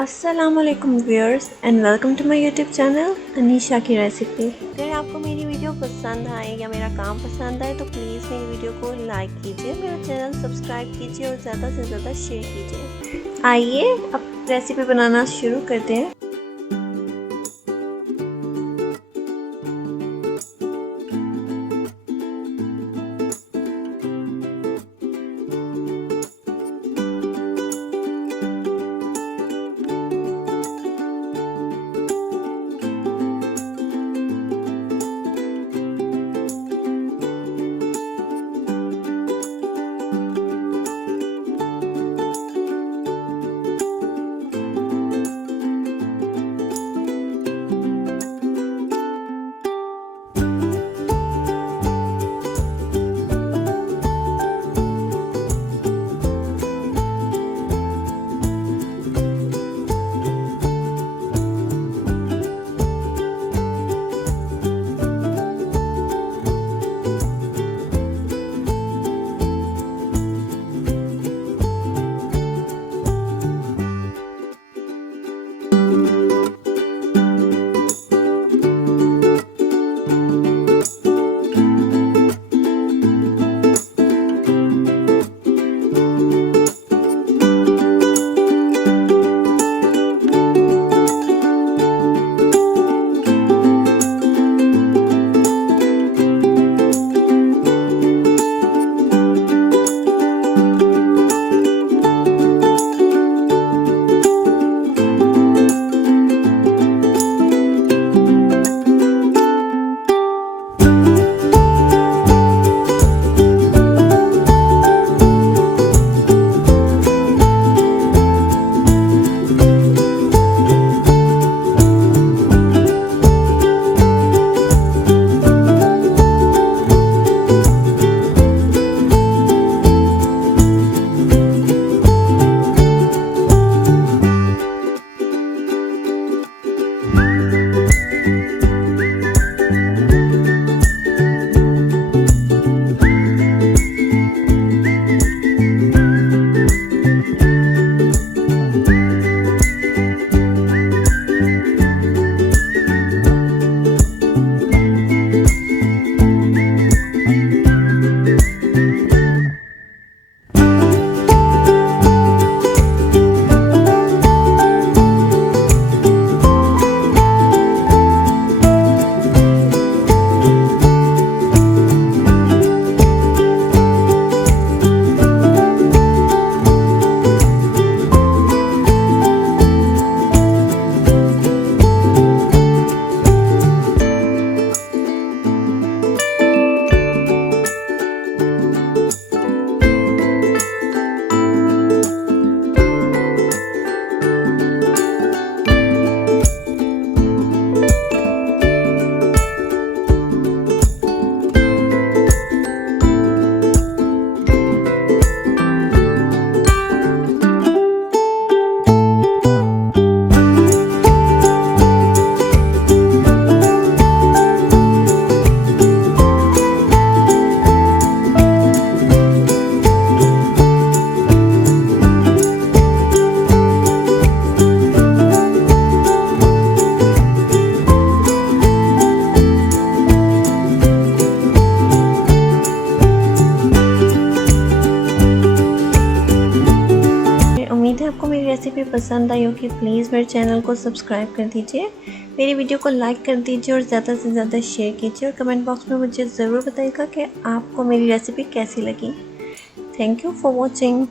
अस्सलामुअलैकुम viewers and welcome to my YouTube channel Anisha की recipe. अगर आपको मेरी वीडियो पसंद आए या मेरा काम पसंद आए तो प्लीज़ मेरी वीडियो को लाइक कीजिए, मेरा चैनल सब्सक्राइब कीजिए और ज़्यादा से ज़्यादा शेयर कीजिए। आइए अब रेसिपी बनाना शुरू करते हैं। उम्मीद है आपको मेरी रेसिपी पसंद आई होगी। प्लीज़ मेरे चैनल को सब्सक्राइब कर दीजिए, मेरी वीडियो को लाइक कर दीजिए और ज़्यादा से ज़्यादा शेयर कीजिए और कमेंट बॉक्स में मुझे ज़रूर बताइएगा कि आपको मेरी रेसिपी कैसी लगी। Thank you for watching.